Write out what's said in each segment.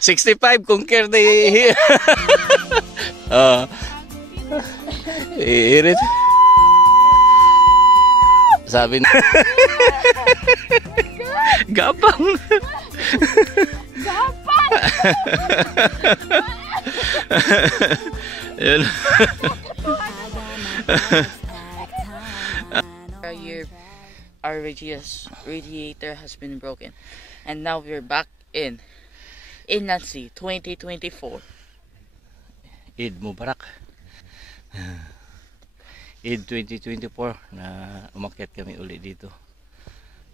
65 conquer the irit. Sabi na gapang. Gapang. Yun. Our radiator has been broken, and now we're back in Nancy 2024. Eid Mubarak. Eid 2024 na umakyat kami uli dito.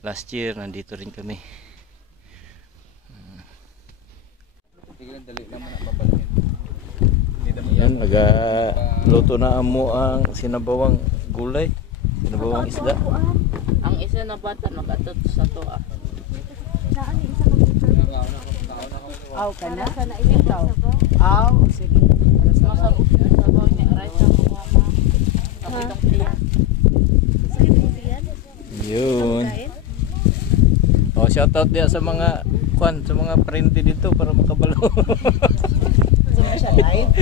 Last year nandito rin kami. Yan, nagaluto na amo ang sinabawang gulay, sinabawang isda. Ang isa na bata nakatot sa toa. Aw kana sana ikaw. Aw sige. Masarap sa bawo ni rice sa mga kapitong tiyan. Yun. Oh, shout out dia sa mga sa mga parente dito para makabalo. Sino siya live?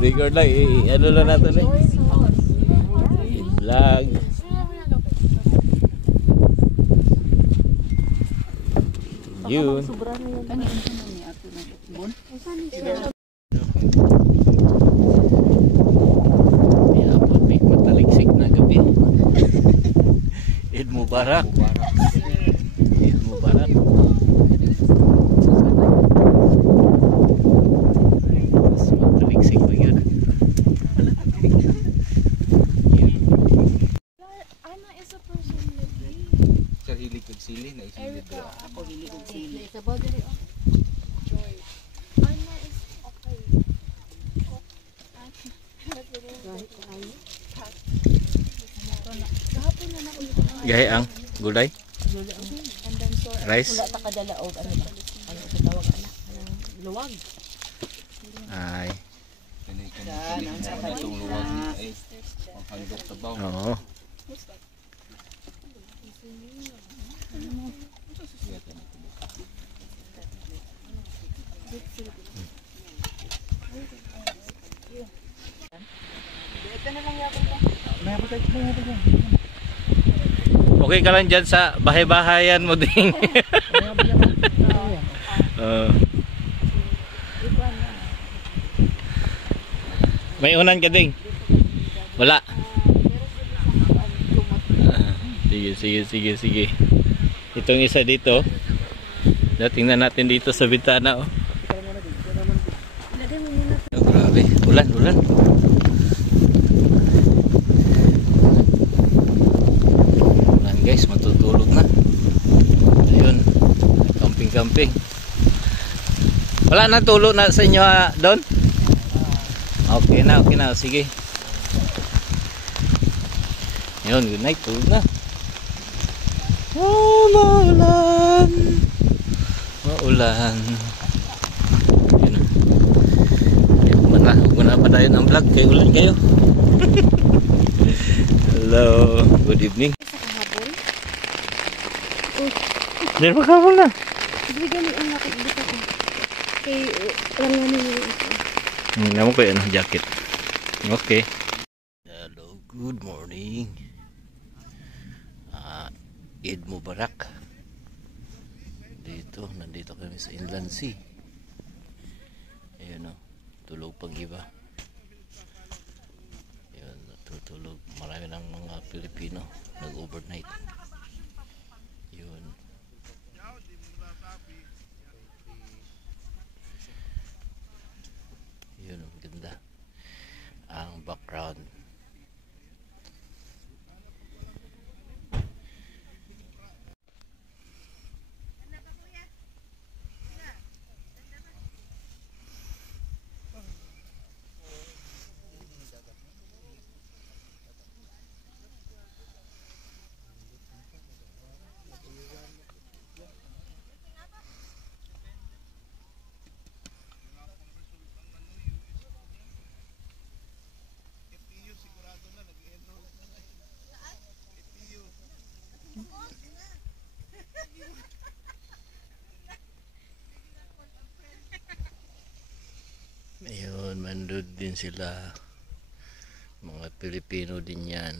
Record lang, ano lang natin eh. Vlog. Yun. Yapon, may mataliksik na gabi. Eid Mubarak. Eid Mubarak. Mas mataliksik pa yun. Ana is a person living. Sir, hilig kag sili na isilid ko. Ako dili og sili. Sa bago diri oh. Joy. Ana is okay. Gahapon na ulit. Gahe ang gulay. And then so Rice. Wala ta kadala og ano ba? Ano sa tawag ana? Luwag. Ay. Kanay kanay itong luwag ni ay panghandok tabaw. Oo. Okay ka lang dyan sa bahay-bahayan mo ding. May unan ka ding? Wala. Sige. Itong isa dito. Tingnan natin dito sa bintana oh. Oh, grabe, ulan. Ulan guys, matutulog na. Ayun, camping. Wala na tulog na sa inyo doon? Okay na, sige. Yun, good night, tulog na. Oh, maulan. Yun. Huwag na pa tayo ng vlog, kaya ulan kayo. Hello, good evening. Dari magkabol na. Hindi gani ang nakikita ko. Kay lang namin yung ito. Naman ko yung jacket. Okay. Hello, good morning. Eid Mubarak. Nandito kami sa Inland Sea. Ayun o, tulog pang iba. Ayun, natutulog. Marami ng mga Pilipino nag-overnight. Yun. Yun, ang ganda. Ang background. nanonood din sila. Mga Pilipino din yan.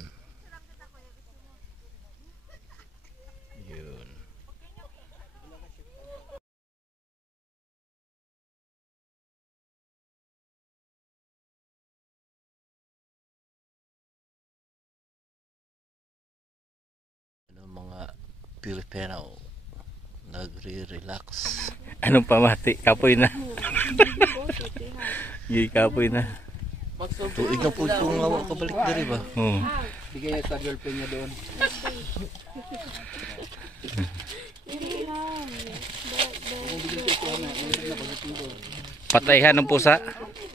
Yun. Mga Pilipino nagre-relax. Anong pamati? Kapoy na. Yay, kapoy na. Tuig na po itong awak kabalik na rin ba? Oo. Bigay sa girlfriend niya doon. Patayhan ng pusa.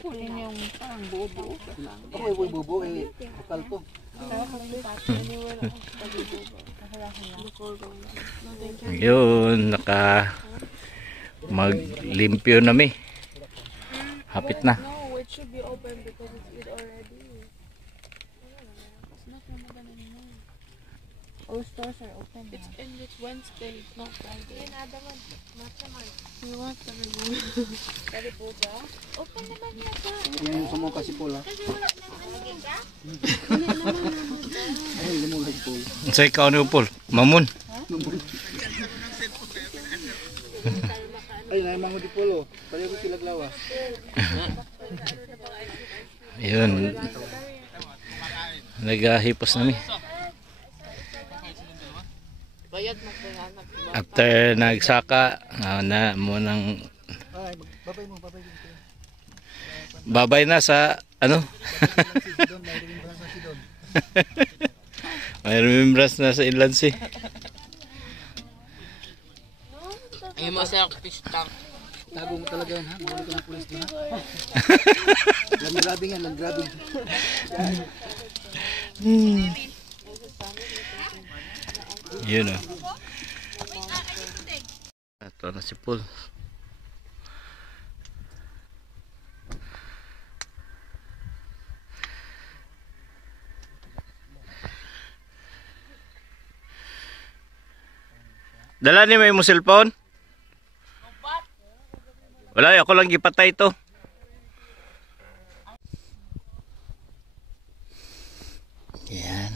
Kunin yung parang buo-buo. Ako ay bubo eh. Bukal to. Yun, naka maglimpyo na mi. Hapit na. No, it should be open because it's Eid already. It's not Ramadan anymore. All stores are open now. It's Wednesday, not Friday. Yan, Adaman. Matchaman. You want the Kali po ba? Open naman na ba? Yan yung sumong kasi pula. Kasi wala nang naging ka? Ay, limulag po. Sa ikaw ni Upol, Mamun. Ay, naimang mo di pulo. Pareho ko sila glawa. Yun. Nagahipos na mi. bayad mo kailangan. After nagsaka, na munang Ay, babay mo, babay din ko. babay na sa ano? Doon, may remembrance na si Don. May remembrance na sa inland sea. Ay mo sa pistang. Tago mo talaga yan, ha? Mahuli ka ng pulis na, ha? Lang-grabbing yan, lang-grabbing. Yun o. Ito na si Paul. Dala ni may mo cellphone? Wala, ako lang gipatay ito. Yan.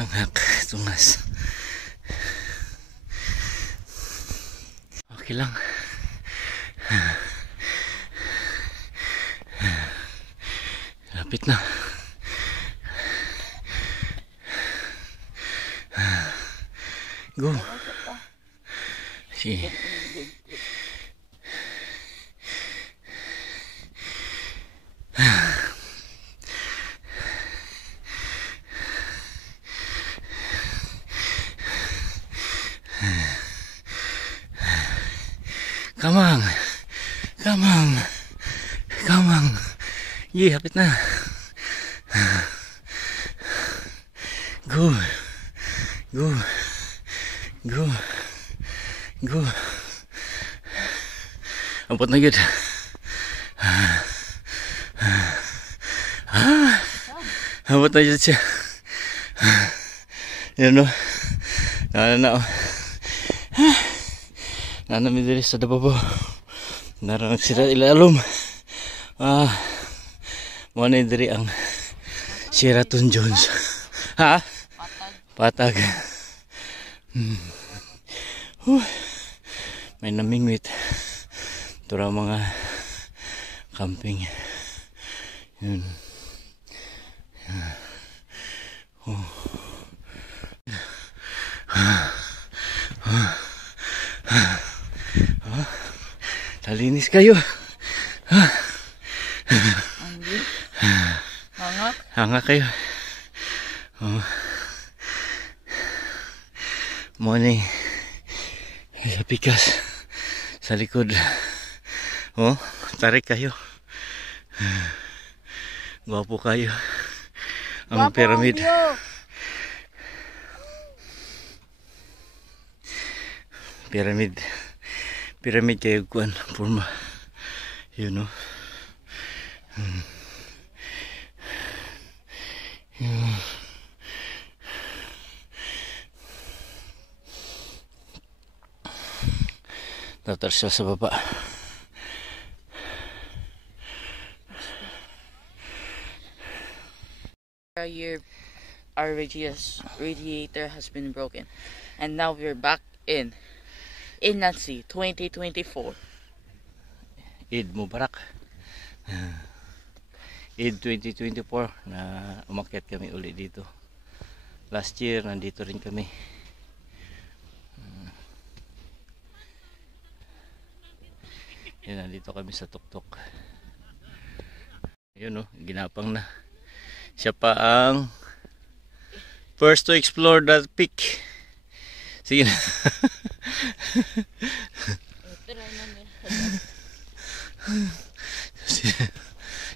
Hangak, tungas. Okay lang. Lapit na. Go. Sige. Come on. Come on. Come on. Yeah, hapit na. Go. Go. Go. Go. Ampot na yun. Ampot na yun siya. Yan o. Na o. Nanami diri sa dababaw. Narang sila ilalom. Muna diri ang Sheraton Jones. Ha? Patag. May namingwit. Tura mga camping. Yun. Talinis kayo. Hangak. Hangak kayo. Morning. Sa pikas. Sa likod. Oh, tarik kayo. Gwapo kayo. Ang pyramid. Pyramid kayo kuan forma. You know. Tatar siya sa baba. Our radiator has been broken, and now we're back in Nancy 2024. Eid Mubarak. Eid 2024 na umakyat kami uli dito. Last year nandito rin kami. Yan, nandito kami sa tuktok. Ayun, ginapang na. Siya pa ang first to explore that peak. Sige na.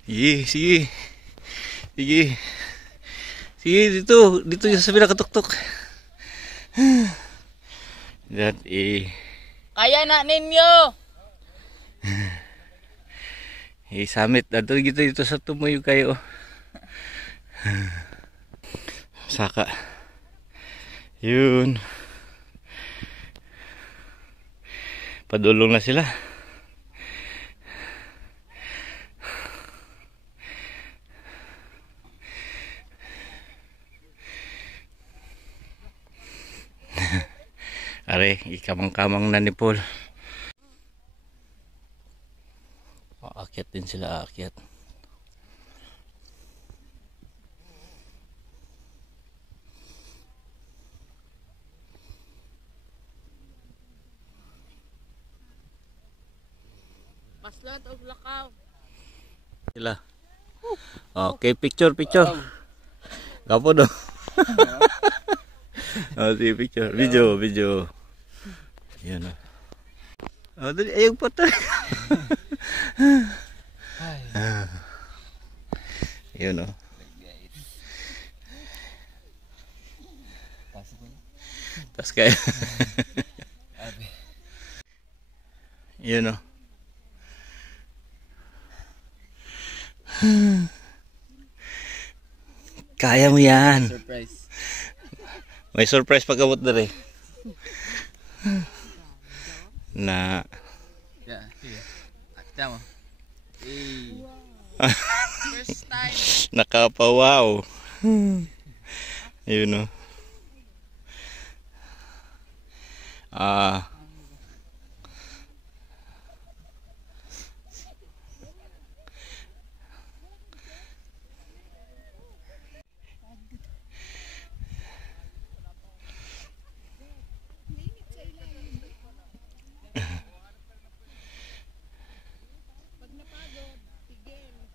Sige. Sige, dito yung sa pinakatuktok. That Kaya na ninyo! Summit. Dito sa tumoy kayo. Saka. Yun. Padulong na sila. Are, ikamang-kamang na ni Paul. Aakyat din sila, aakyat. Maslot o lakaw. Sila. Okay, picture. Gapo do. Sige, picture. Video. Yan. Dali, ayog pa tayo. Yun, tas kaya. Yun, kaya mo yan. Surprise. May surprise pagkabot na rin. Na Yeah, sige. Tama. First time. nakapawaw. Yun,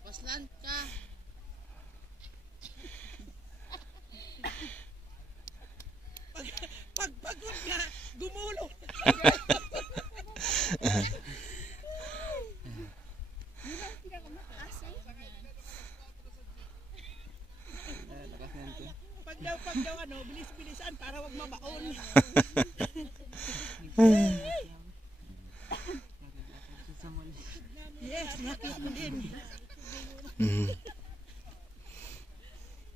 Paslan ka. Pagpagod nga, gumulong. Pag daw bilis-bilisan para wag mabaon. Yes, nakita ko din.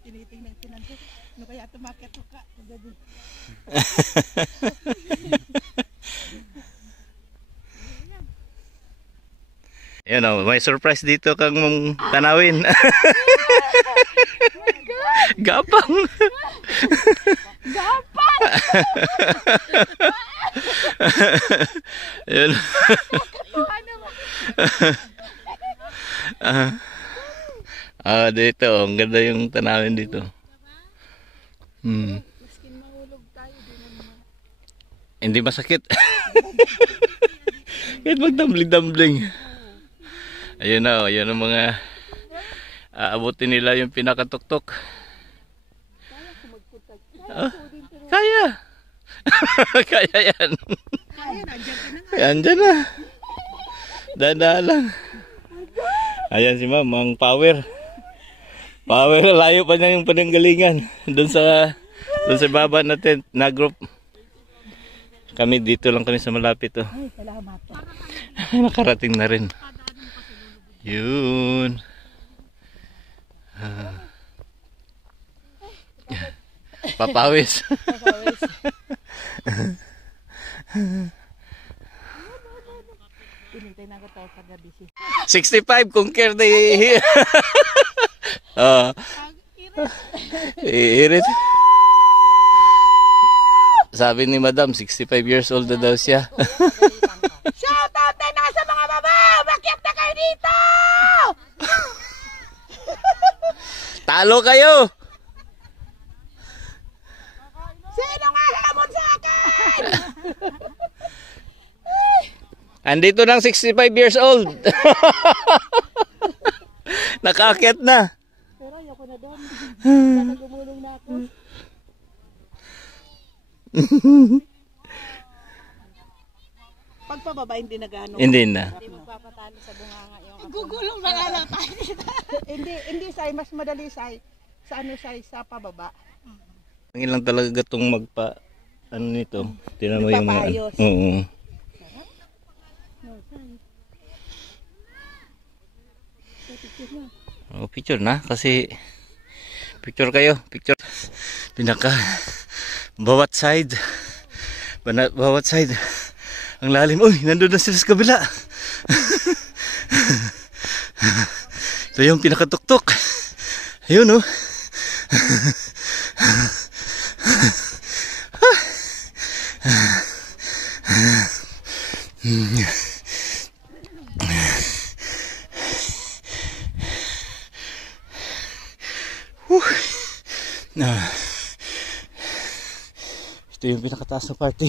Tinitingnan ko nanto. Ano kaya tumakit ko ka? Yun, may surprise dito kang mong tanawin. Gapang. Yun. Dito, ang ganda yung tanawin dito. Maskin mahulog tayo din. Hindi masakit. Kahit magdambling-dambling. Ayun na, yun ang mga aabutin nila yung pinakatuktok. Kaya. Kaya yan. Kaya, nandiyan ka na nga. Andyan na. Dahan-dahan lang. Ayan si ma'am, ang power. Power, layo pa niya yung pananggalingan. Doon sa baba na tent, na group. Kami dito lang kami sa malapit. Oh. Ay, salamat. Nakarating na rin. Yun. Papawis. Pinintay na ko tayo kagabi si. 65 conquer the irit. Sabi ni madam 65 years old na daw siya. Shout out na nasa mga baba! Bakit na kayo dito? Talo kayo. Sino nga hamon sa akin? Andito ng 65 years old. Nakaakyat na. Pero ayoko na doon. Sana gumulong na ako. Pagpababa hindi na gano'n. Hindi na. Hindi magpapatalo sa bunganga yung Gugulong na nga lang tayo dito. hindi say, mas madali say. Sa ano say, sa pababa. Ang ilang talaga itong magpa ano nito. Tinan mo yung mga Magpapayos. Oo. Oh, picture na kasi picture kayo, picture. Pinaka bawat side. Bawat side. Ang lalim. Uy, nandun na sila sa kabila. Ito yung pinakatuktok. Ayun oh. Ito yung pinakataas na party.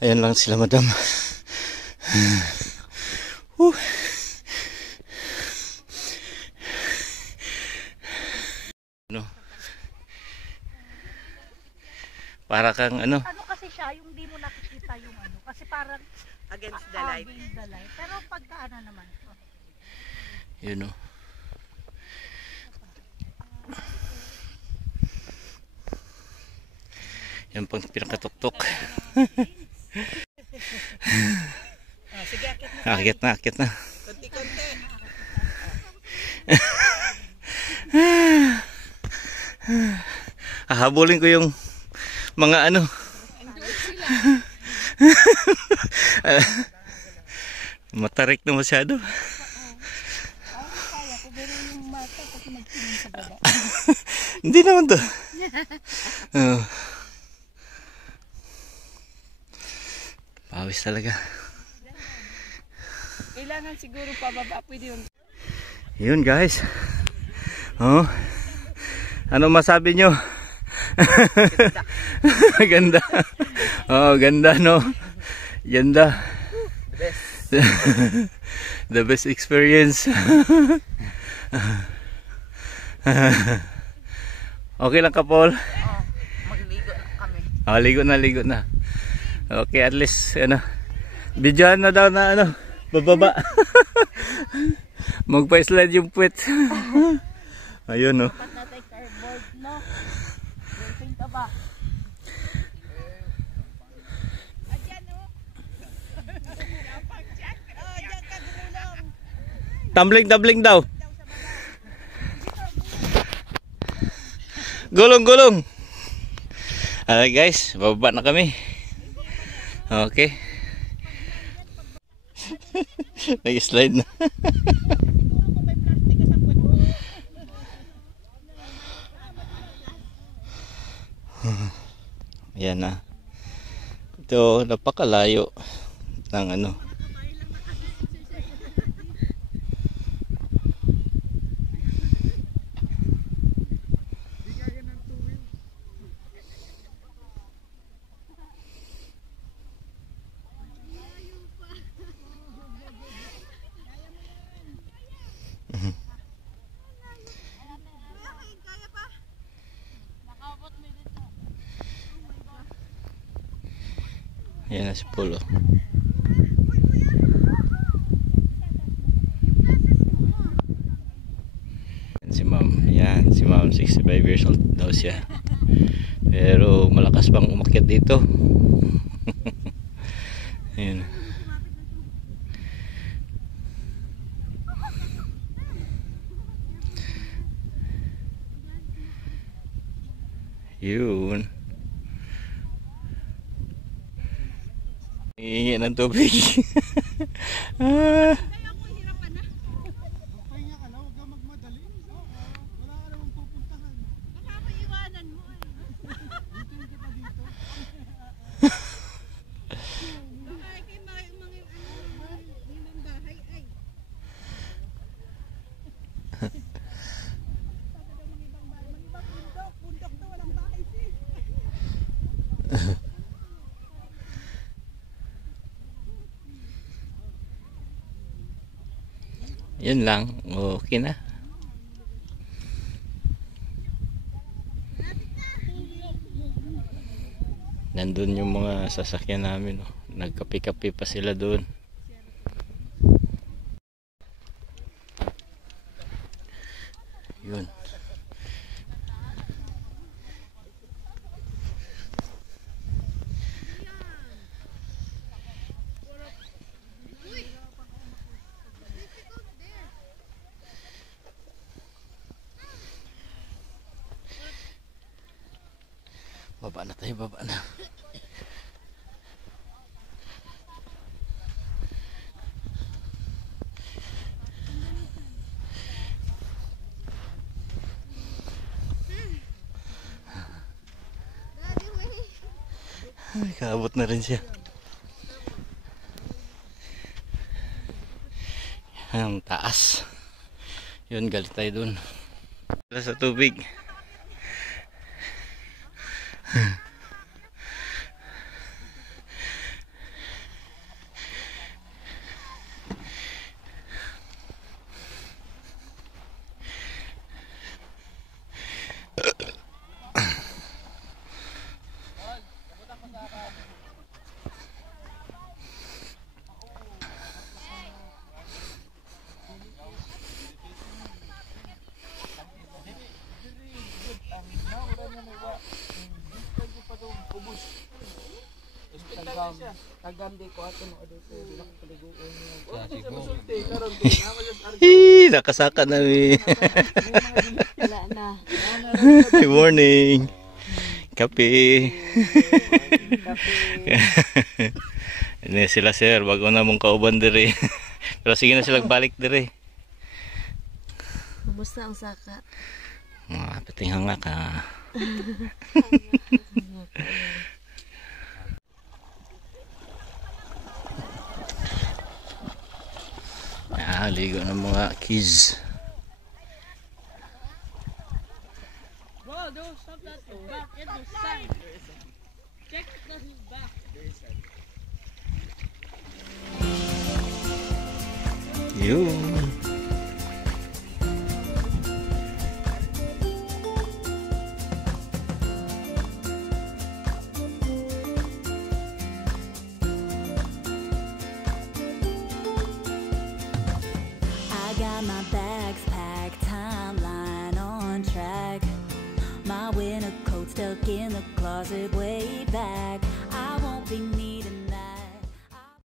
Ayan lang sila madam. Ano? Para kang ano? ano kasi siya, yung di mo nakikita yung ano. Kasi parang Against the light. against the light. Pero pagka ano naman. Yun o. Yan pang pinakatuktok. Sige, akit na. Akit na, akit na. Konti-konti. Hahabulin ko yung mga ano. Matarik na masyado. Hindi naman to. Pawis talaga. Kailangan siguro pababa. Pwede yung... Yun guys. Oh. Ano masabi nyo? Ganda. Oh, ganda no. Ganda. The best experience. Okay lang ka, Paul? Magligo kami. Oh, ligo na. Okay, at least ano. Videohan na daw na ano, bababa. Magpa-slide yung puwet. Ayun no. Dapat natin cardboard, no? Dolphin ka ba? Tumbling daw. Gulong. Alright guys, bababa na kami. Okay. Nag-slide na. Ayan na. Ito, napakalayo ng ano. Yan na si Polo. Yan si ma'am. Yan si ma'am, 65 years old daw siya. Pero malakas pang umakyat dito. Yan. Yun. Hihingi ng tubig. Ah. Yun lang, okay na. Nandun yung mga sasakyan namin, oh. Nagkape-kape pa sila doon. Yun. Baba na tayo, baba na. Ay, kaabot na rin siya. Ang taas. Yun, galit tayo dun. Sa tubig. Tagandi ko ato mo dito di na ko paliguon niya. Nakasaka na mi. Wala na. Good morning. Kape. Ini sila sir, bago na mong kauban dire. Pero sige na sila balik dire. Kumusta ang saka? Patinghanga ka. Ligo ng mga kids. Bro, don't stop that back in the side. Check the back. Yun. Got my bags packed, timeline on track. My winter coat stuck in the closet way back. I